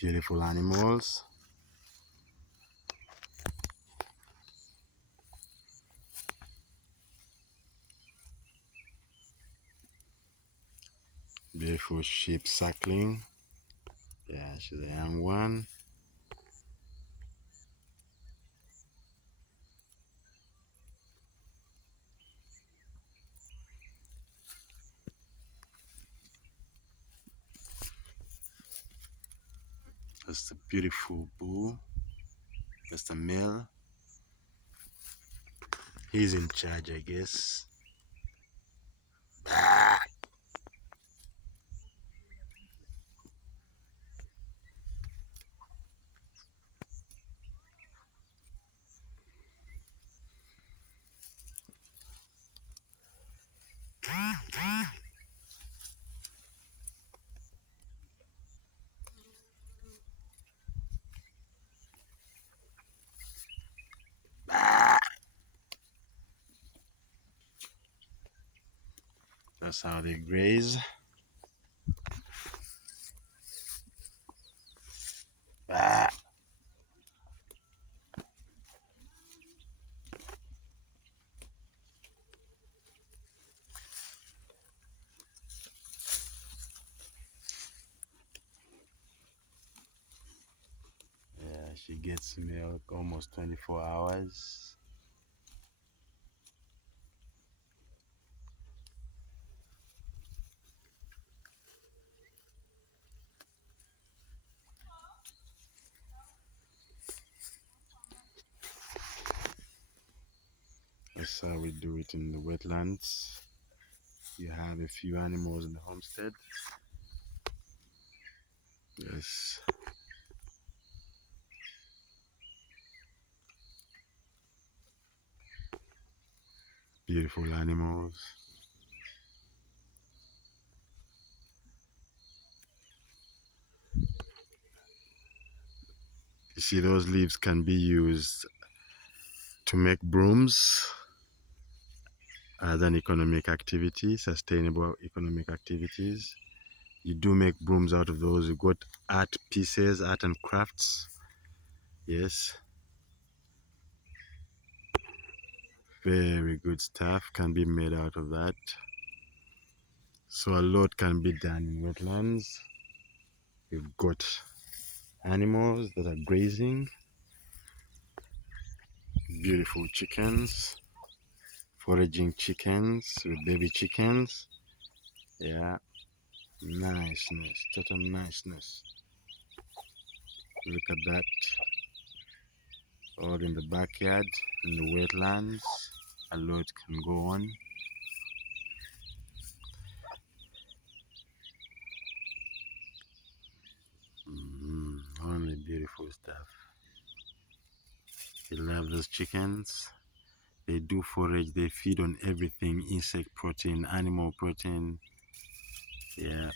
Beautiful animals. Beautiful sheep suckling. Yeah, she's a young one. That's a beautiful bull. That's the male. He's in charge, I guess. Ah! That's how they graze. Ah! Yeah, she gets milk almost 24 hours. That's how we do it in the wetlands. You have a few animals in the homestead. Yes. Beautiful animals. You see, those leaves can be used to make brooms as an economic activity, sustainable economic activities. You do make brooms out of those. You got art pieces, art and crafts. Yes. Very good stuff can be made out of that. So a lot can be done in wetlands. We've got animals that are grazing. Beautiful chickens. Foraging chickens with baby chickens. Yeah. Niceness. Total niceness. Look at that. All in the backyard, in the wetlands. A lot can go on. Only beautiful stuff. I love those chickens. They do forage, they feed on everything, insect protein, animal protein. Yeah.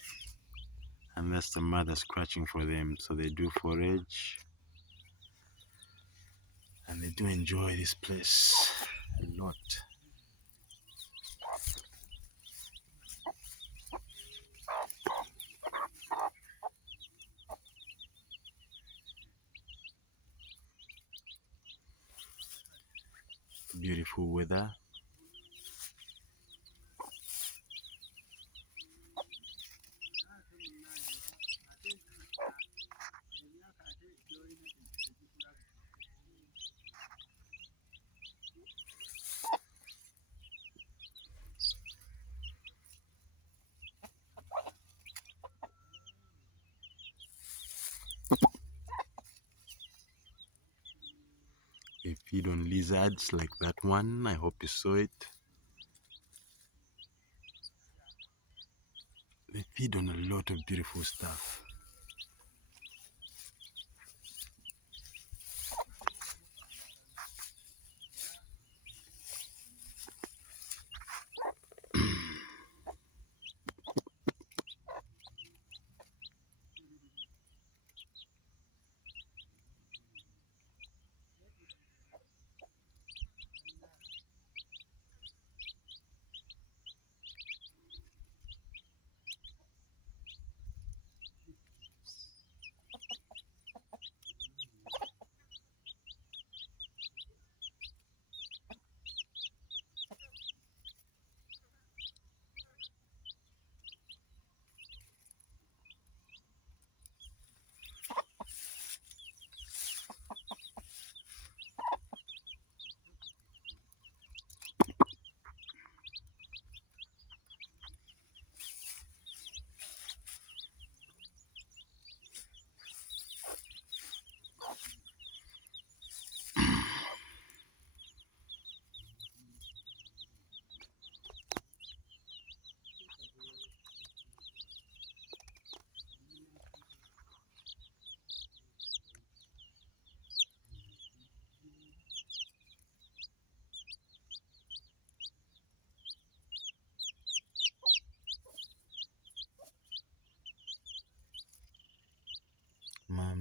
And that's the mother scratching for them. So they do forage. And they do enjoy this place a lot. Beautiful weather. They feed on lizards like that one. I hope you saw it. They feed on a lot of beautiful stuff.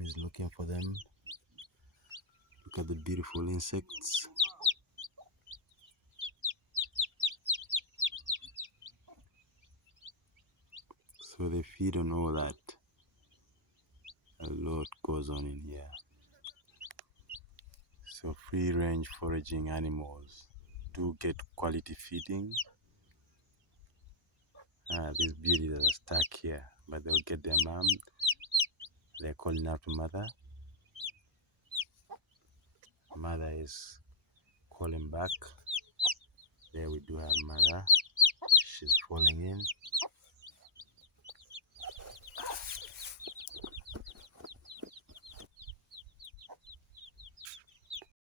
is looking for them. Look at the beautiful insects. So they feed on all that. A lot goes on in here. So free range foraging animals do get quality feeding. These beauties are stuck here, but they'll get their mom. They're calling out to mother. Mother is calling back. There we do have mother.